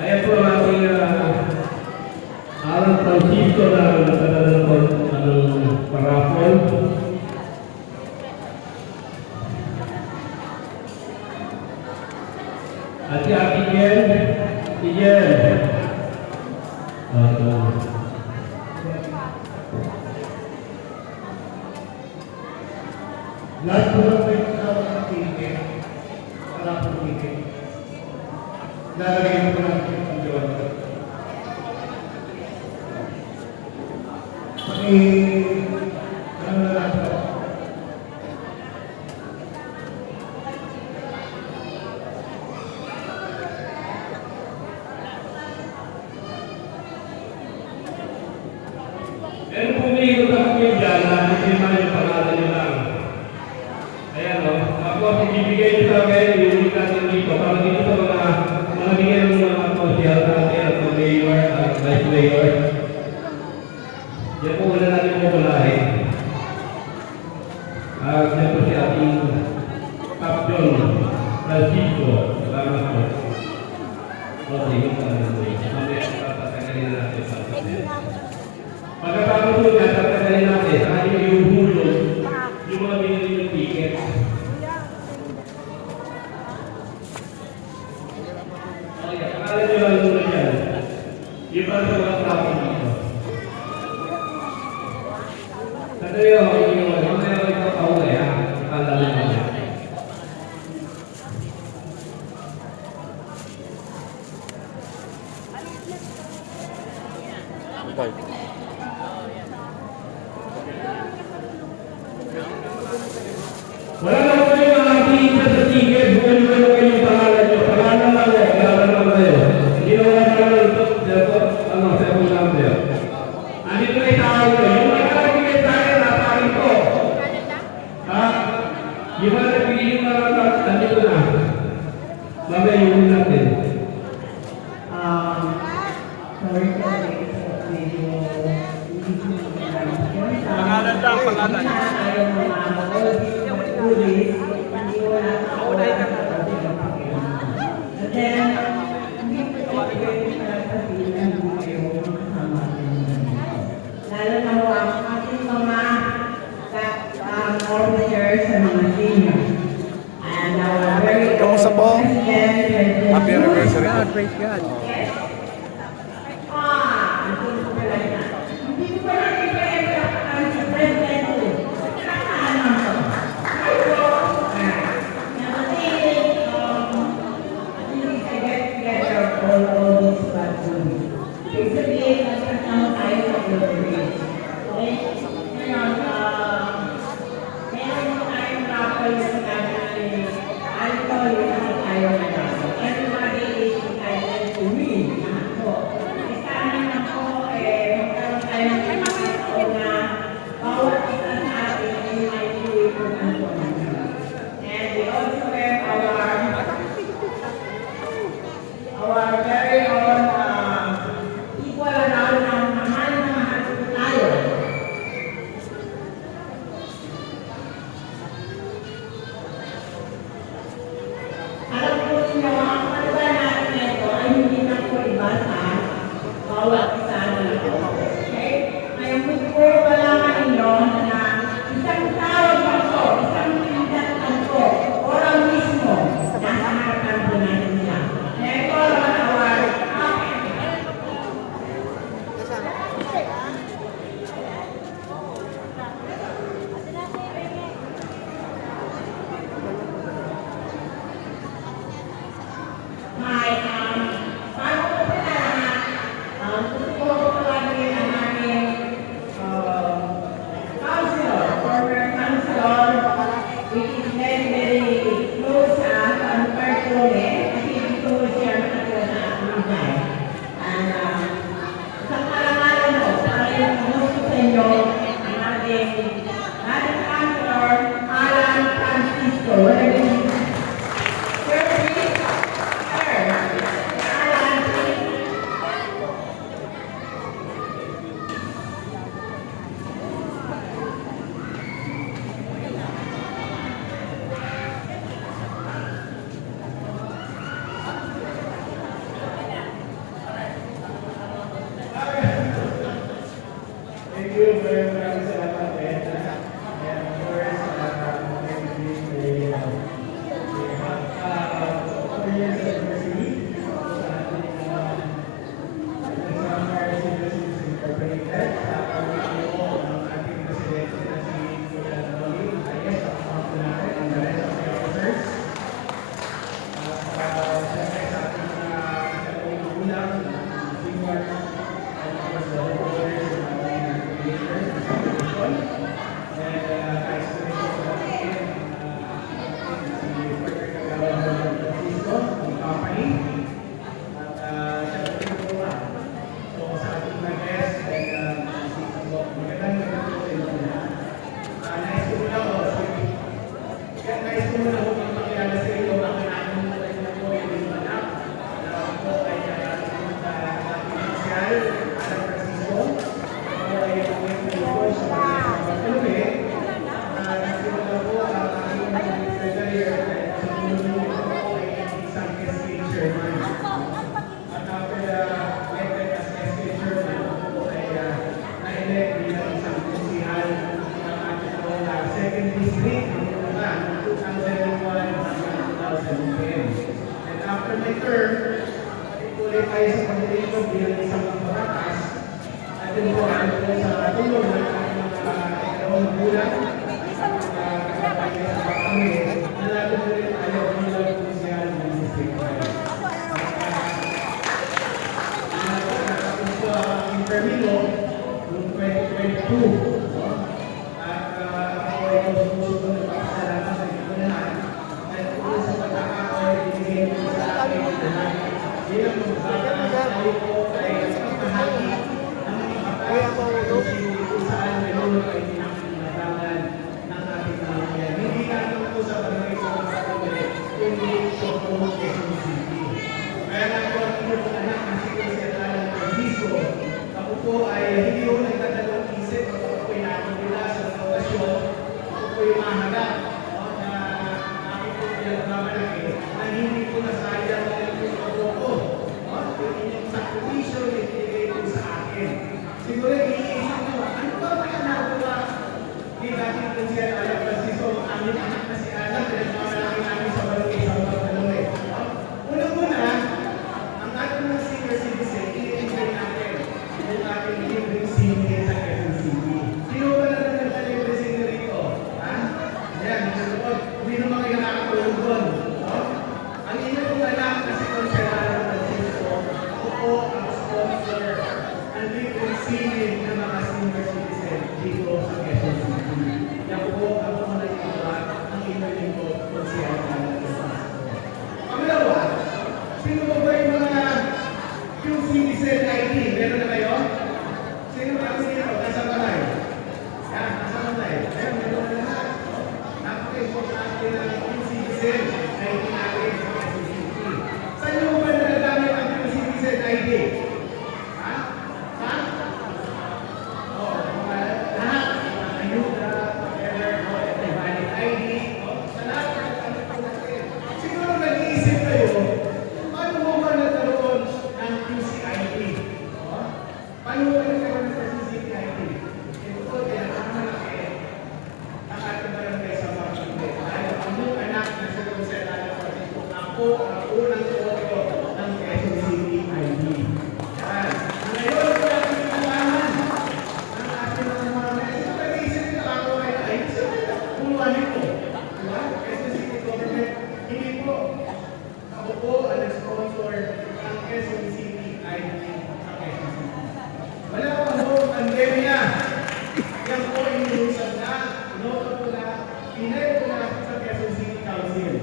Ayan po ang ating Alan Francisco na nagdadala po ng parapol. At si Ate Jen, si Jen. Lahat po lang kayo sa ticket. Parapol ticket. Lalagyan po natin ang Diyos. Ano na lang po? Pero pumigot ako kayo dyan na hindi man yung pangalan nyo lang. Ayan o. Tapos ibibigay nyo sa kayo yung natin dito para dito sa mga bigyan ng mga social natin at mga mayor at vice mayor. Diyan po wala natin pumulahin. Diyan po si ating Captain Francisco. Salamat po. Okay, yung tanong po. Mamaya tatatagalin na natin sa atin. Pagkatapos po niya, tatagayin natin, saka yung hulog, yung mga binili ng ticket. Okay, pakalan nyo lang muna dyan. Yung para sa mga tao dito. Sandali ako, yung mamaya ako ipapahuli ha. Pakalan nyo lang. Wala na po yung mga tingin sa ticket, bukan nyo lang kayong pangalan nyo. Pangalan lang o, pangalan lang kayo. Hindi na wala pangalan ito, second number. Andito na itawag ko. Yung mga nagbigay sa akin, napakin ko. Ha? Yung mga nagbigay yung mga nandito na. Mamaya yung natin. Sorry po, medyo Pangalan lang, pangalan. ayaw mo maamol. Pulis, hindi ko na ako na and then, hindi po kayo sasabihin na kayo kasama. Lalo na ho ang ating mga officers sa mga senior. And our very own Kamusta po? President, Happy anniversary. Praise God. Yes. Hindi ko pala na. Hindi ko pala i-prepare ang sa President ko. Saan naman to? All these bad things. Ibig sabihin, nagkasama tayo sa Philippines. Okay? Ngayon, meron mo tayong couple na sinabi, ano to, yung tayo na. Everybody is entitled to win. Sino ba ba yung mga QCBCN ID? Meron na kayo? Sino ba ang sino? Nasa balay? Yan, nasa balay. Ayan, meron na lahat. Napaka-importante ng QCBCN ID natin sa SCCP. Saan nyo ba nagagamit ang QCBCN ID? Ha? Saan? Oo, mga lahat. Ayuda, whatever, valid ID. Sa lahat ng ano natin. Siguro nag-iisip kayo, paano mo ba nagkaroon ng QCID? Paano mo ba nagkaroon ng QCID? Ito, kailangan malaki ang ating barangay sa mga hindi. Dahil ang mga anak na sa Conselado Francisco, ako ang unang tuwag ng Quezon City ID. Yan. Ngayon, kung natin kailangan ang ating mga mamamayan, ito nag-iisip nila ako ay puluhan ito. Diba? Quezon City Government, hindi po ako po ang nag-sponsor ng Quezon City ID sa Quezon City. Wala pa ho pandemya. Yan po inuusap na, inoto ko na, pinay ko na sa Quezon City Council.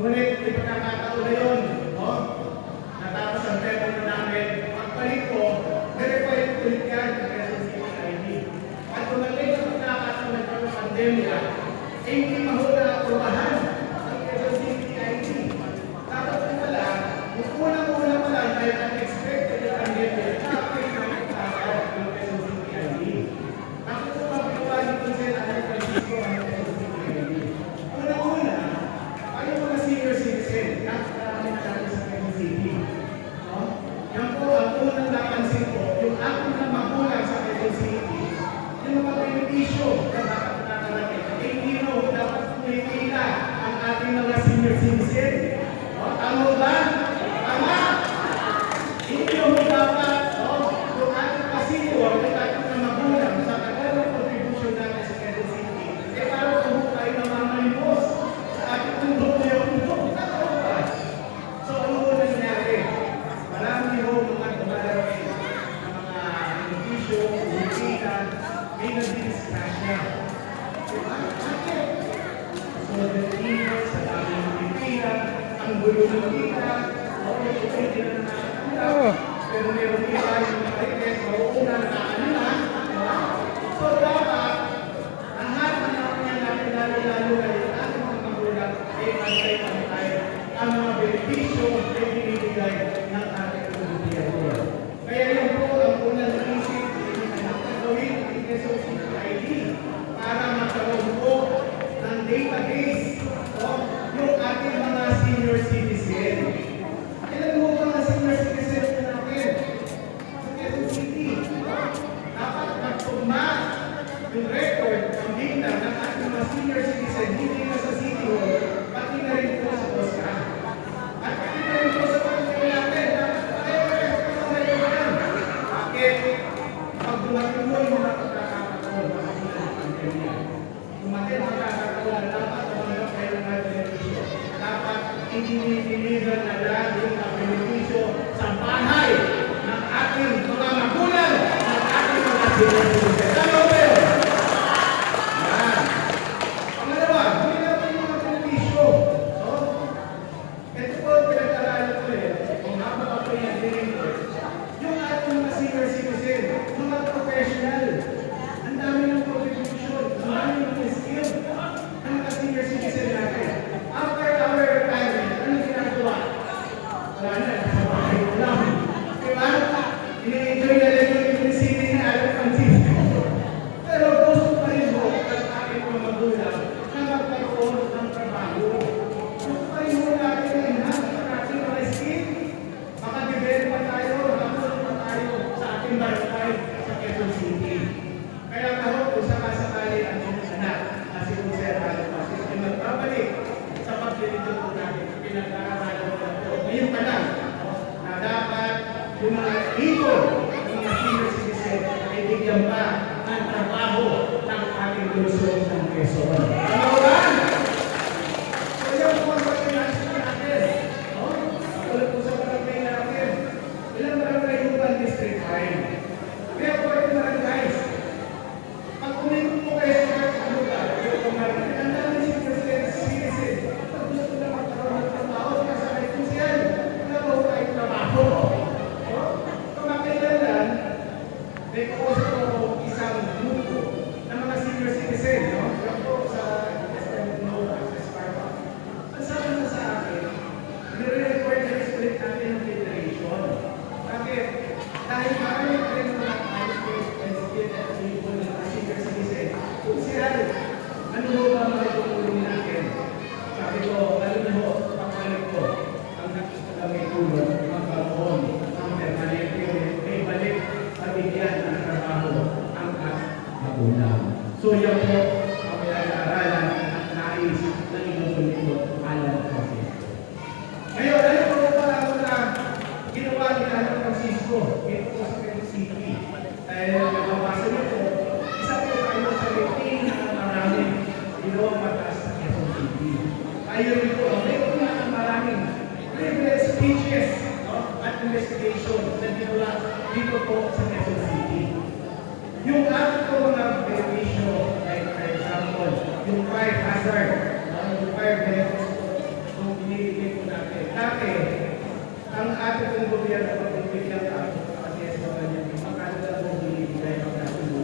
Ngunit, may pagkakataon na yun, no? Natapos ang termo namin, pagpalit ko, verify ko ulit yan ng Quezon City ID. At kung naging sa pagkakataon na ng pandemya, eh hindi mahula aprobahan ang Quezon City ID. Dapat ko pala, kung unang-una pa lang, dahil unexpected yung pandemya, dapat namin tatawag ng Quezon City ID. Bakit ko mapagawa dito sa San Francisco ang Quezon City ID? Unang-una, kayo mga senior citizen, nakarami na natin sa Quezon City. No? Yan po ang unang napansin ko, yung aking na magulang sa Quezon City, yung mga benepisyo na dapat nakarating. Eh, hindi mo dapat pumipila ang ating mga senior citizen. No? Tama ba? Tama? Hindi mo dapat, no? Yung ating pasenior, yung ating na magulang sa kagalang contribution natin sa Quezon City, eh parang kung tayo namamalimos sa ating tundok na yung tundok. Tama ba? So, ano mo nangyari? Marami ho mga dumarating na mga benepisyo, ulitan, may nag-discussion. Diba? Bakit? So, nag-ingat sa daming pipila, ang gulo ng kita, o ito hindi na nakakita, pero meron kita yung marites, mauuna na kanila. Diba? So, dapat, lahat ng mga natin lalo-lalo ngayon, ating mga magulang, ay pantay-pantay ang mga benepisyo ay binibigay ng ating gobyerno. Kaya yun po ang unang naisip na gagawin ang Quezon City ID para magkaroon po ng database o yung ating mga senior citizen. Ilan mo ba mga senior citizen natin sa Quezon City? Dapat magtugma yung record ng data ng ating mga senior citizen hindi na sa City Hall, pati na rin po sa OSCA. At pati na rin po sa pagkakas natin, dapat pare-pares po sa ngayon. Bakit? Pag dumating mo yung mga pagkakataon, makakita ng pandemya. Dumating ang pagkakataon na dapat tumanggap kayo ng mga benepisyo. Dapat i-deliver na lang yung mga benepisyo sa bahay ng ating mga magulang, ng ating mga senior. Tama ba yun? Yan. Pangalawa, hindi natin yung mga benepisyo. No? Ito po ang pinag-aralan ko kung habang ako yung director, yung ating mga senior citizen, mga professional, ang dami ng contribution, ang dami ng skill, ang mga senior citizen natin. After our retirement, anong ginagawa? Wala na, sa bahay ko lang. Diba? Ini-enjoy na lang yung city na San Francisco. Pero gusto pa rin mo ang ating mga magulang na magkaroon ng trabaho. Gusto pa rin mo natin na enhance ang ating mga skill. Makadevelop pa tayo, makatulong pa tayo sa ating barangay sa Quezon City. Kaya ako, kung sakasakali ang inyong anak na si Conselado Francisco ay magbabalik sa paglilito po natin, pinag-aaralan ko na po. Ngayon pa lang, na dapat yung mga ito, yung mga senior citizen, ay bigyan pa ng trabaho ng ating lungsod ng Quezon. Ano ba? So yan po ang pagkakasya natin. Tulad po sa barangay natin, ilang barangay yung district 5. Kaya po ito barangays. Pag umikot po kayo sa mga lugar, yung barangay, ang dami senior citizen, pag gusto na magkaroon ng trabaho, kasakay po siya. ayun po, may una ng maraming privilege speeches, no? At investigation na ginawa dito po sa Quezon City. Yung ating po mga benepisyo, like for example, yung fire hazard, no? Yung fire benefits po, kung binibigay po natin. Dati, ang ating pong gobyerno pag binibigyan ka, kasi sa kanya, magkano na po binibigay ang natin mo.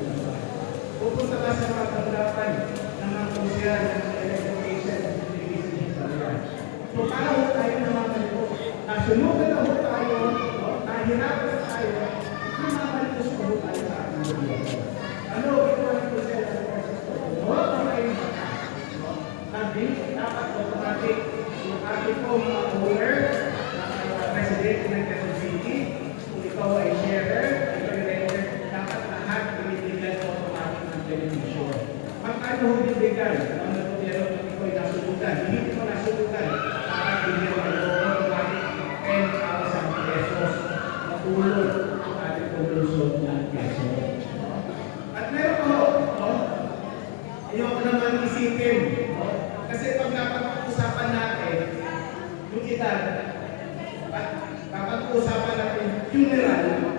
Pupunta ka sa mga tanggapan ng mga konsyan, ng mga education, so para ho tayo naman po, nasunugan na ho tayo, no? Nahirapan na tayo, namamalikos po ho tayo sa ating gobyerno. Ano, ito ang ito sila sa Francisco. Huwag mo kayo no? Dapat automatic yung ating po mga owner, president ng Quezon City, kung ikaw ay sharer, ikaw ay renter, dapat lahat binibigyan automatic ng benepisyo. Magkano ho bibigyan? Ang gobyerno kung ikaw ay nasunugan, hindi mo nasunugan, dapat bigyan mo automatic 10,000 pesos na tulong ang ating paglusod ng Quezon. At meron ko, no? Ayoko naman isipin, no? Kasi pag napag-usapan natin yung edad, at napag-usapan natin funeral, no?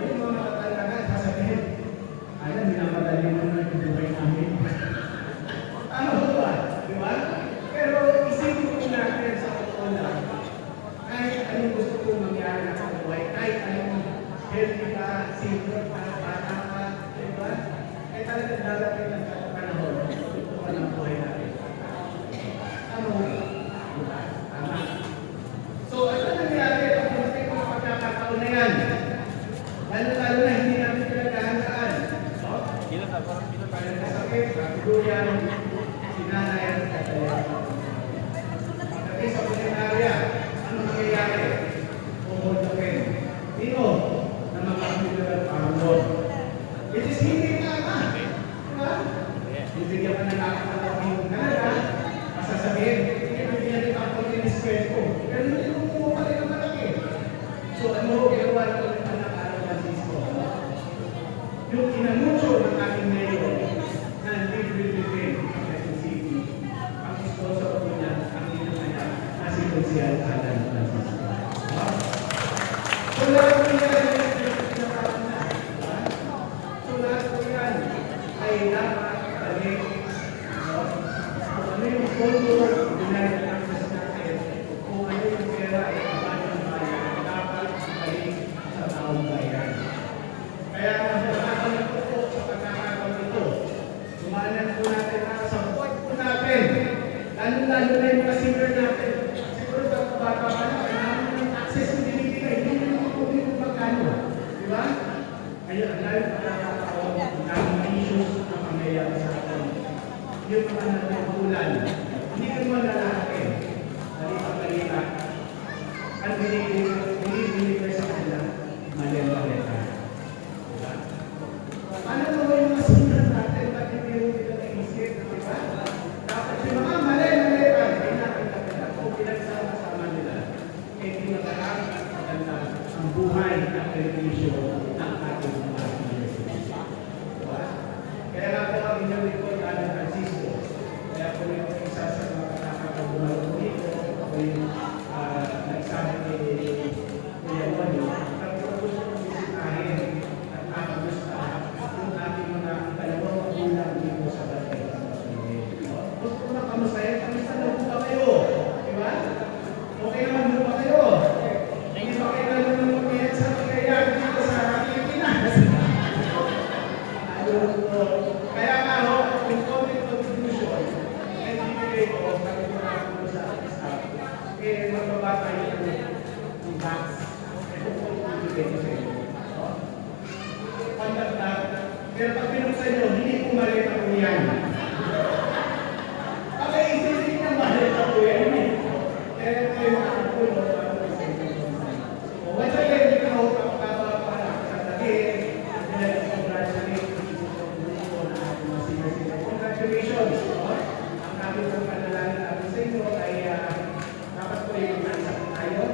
Yung mga matatanda sasabihin, alam, minamadali mo na yung buhay namin. Ano ba? Di ba? Pero isipin ko natin sa totoo lang, kahit anong gusto kong mangyari na sa buhay, kahit anong healthy ka, senior ka, bata ka, di ba? Eh talaga darating ng panahon, ito ka ng buhay natin. Ano ba? Di ba? Tama. So, ano nangyari? Ang dumating mga pagkakataon na yan, lalo-lalo na hindi namin pinagkahandaan. No? Kaya kasakit, katuluyan, sinanay, katuluyan. Pagdating sa kulinarya, ano nangyayari? Pumuntakin. Sino? Na mga funeral parlor. It is hindi tama. Diba? Bibigyan ka na nakakalaking yung Canada, masasabihin, bibigyan kita ang pag-iniskwet ko. Pero hindi mo kumuha pa rin ang malaki. So ano ho, ginawa na ulit ang San Francisco. Yung inanunsyo ng ating mayor na libre-libre ang Quezon City, ang sponsor ko niya, ang inamaya, na si Consial Alan Francisco. So lahat ko yan, so lahat ko yan ay napakagaling. Kung ano yung fondo, binayad ng access natin, kung ano yung pera ay abad ng bayan, dapat balik sa taong bayan. Kaya nakakalaman ko po sa pagkakataon ito, sumanan po natin na sa buhay po natin, lalo-lalo na yung mga senior natin. Siguro sa bata pa na, kailangan ng access yung binibigay, hindi naman po kung magkano. Di ba? Kaya ang layo pagkakataon, ang daming issues na pangyayari sa atin. Yung mga nagpupulan, hindi naman lalaki. Balita-balita. Ang binibigay sa kanila, mali-malita. Diba? Ano naman yung mga senior natin, ba't hindi mo kita naisip? Diba? Dapat yung mga mali-malita, ay nakita kung pinagsama-sama nila. Eh, pinagkakaan at maganda ang buhay at benepisyo ng ating mga university. Diba? Kaya nga po ang inyong likod, Alan Francisco. Kaya po yung isa sa mga nakakabumalo dito, ako yung nagsabi ni Kuya Bonnie, at gusto kong bisitahin at makamusta yung ating mga dalawang magulang dito sa Barangay. Gusto ko na kamustahin, kamusta na po ba kayo? Diba? Okay naman po ba kayo? Hindi ba kayo naman magpapayag sa pagkayag dito sa Pilipinas? Kaya nga ho, yung COVID contribution, ay bibigay ko, sabi ko na ako sa staff, eh magbaba tayo ng tax, eh kung bibigay ko sa inyo. Pagdagdag, pero pag pinuksan nyo, hindi pumalit ako yan. Pag-iisipin na malit ako yan eh. Kaya kayo makakapulong para sa inyo. Once again, hindi ka makakapagawa para sa dali. Congratulations! Ang namin pong panalangin namin sa inyo ay dapat po yung nasa tayo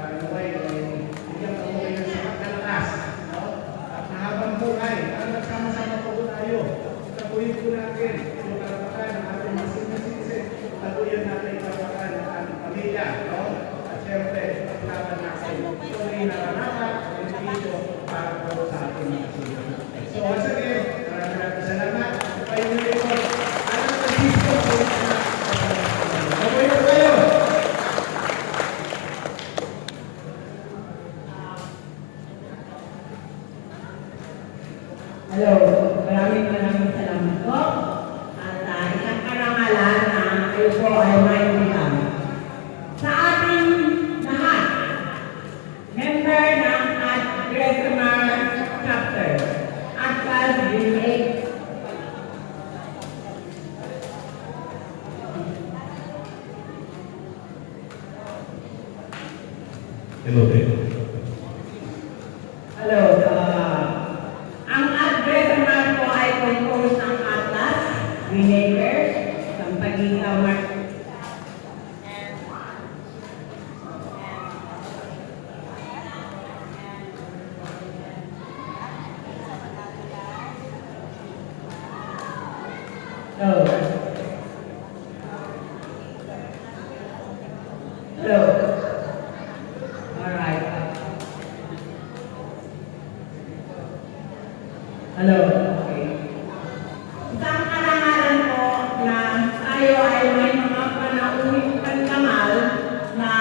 at naway bigyan po kayo sa pagkalakas at mahabang buhay at nagsama-sama po tayo. Tapuhin po natin Hello, Hello, ang address naman po ay composed ng Atlas, Green Acres, Sampaguita, Hello. Hello. All right. Hello. Okay. Isang karangalan po na tayo ay may mga panauwing pantamal na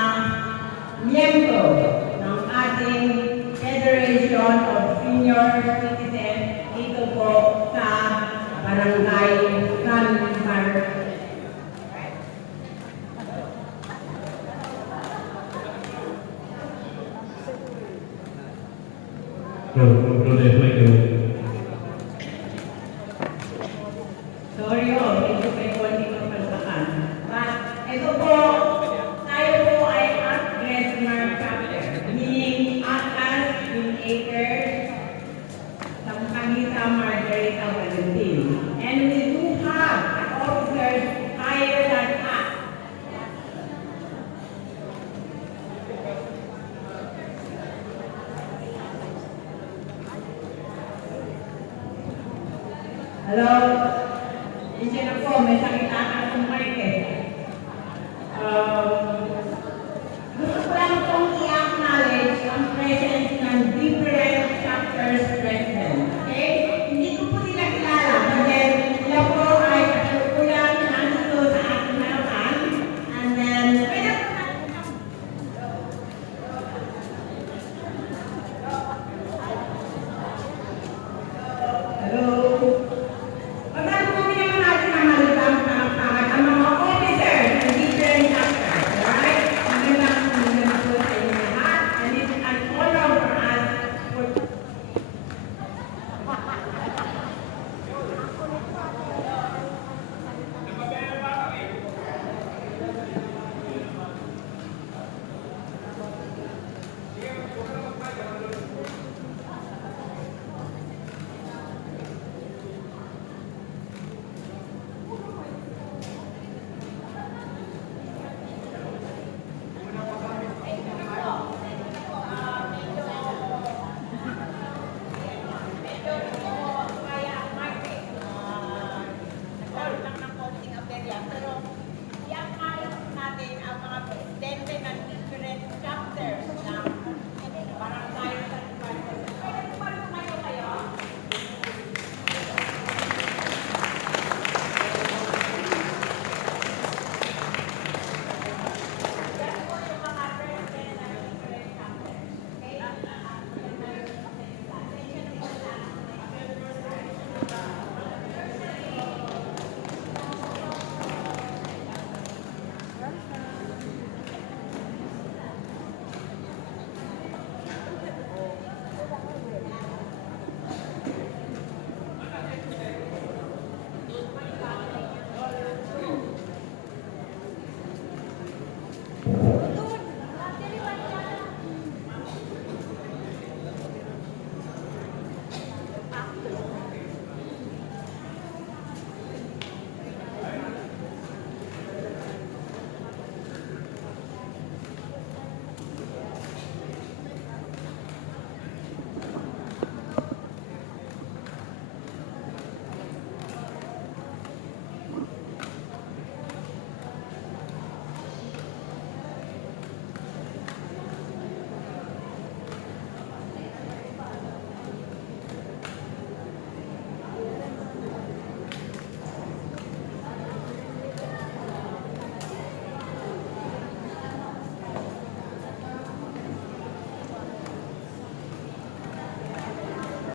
miyembro ng ating Federation of Senior Citizens dito po sa Barangay San Marcos. Sorry ho, medyo may konting kapalpakan. But ito po, tayo po ay at Gresham Chapter, meaning Atlas, Green Acres, Sampaguita, Margarita, Valentin. And we do have officers higher than us. Hello? Hindi na po, may sakit